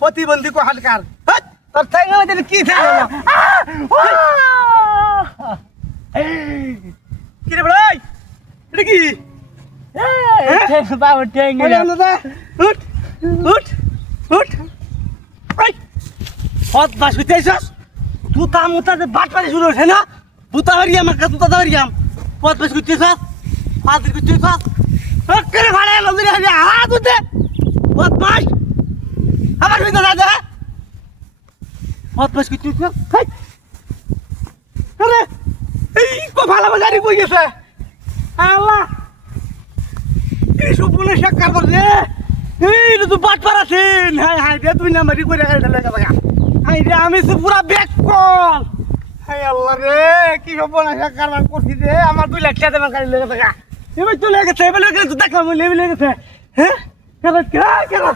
প্রতিবন্ধী কো হালকার তোর ঠ্যাঙ্গা মধ্যে কি কি রে ভাই এটা কি বাবা ঠ্যাঙ্গা উঠ উঠ উঠ হত বাস হইতেছস তুতা মুতা যে বাট পারি শুরু হইছে না বুতা হরিয়া আমার কাছে তুতা হরিয়াম পথ বাস হইতেছস ফাজিল হইতেছস করে ভাড়া লজরি হরিয়া হাত উঠে পথ বাস আমার ভিতর রাজা পথ বাস হইতেছস আরে এই কো ভালো বাজারি কই গেছে আল্লাহ এই সব বলে সাক্ষাৎ করছে এই তো বাট পারাছেন হাই হাই রে তুই না মারি কইরা গাড়ি লাগা লাগা হাই রে আমি সে পুরা ব্যাক কল হাই আল্লাহ রে কি সব বলে সাক্ষাৎ করছি রে আমার 2 লাখ টাকা দেবার গাড়ি লাগা লাগা এবার চলে গেছে এবার দেখলাম লেভেল গেছে হ্যাঁ কেন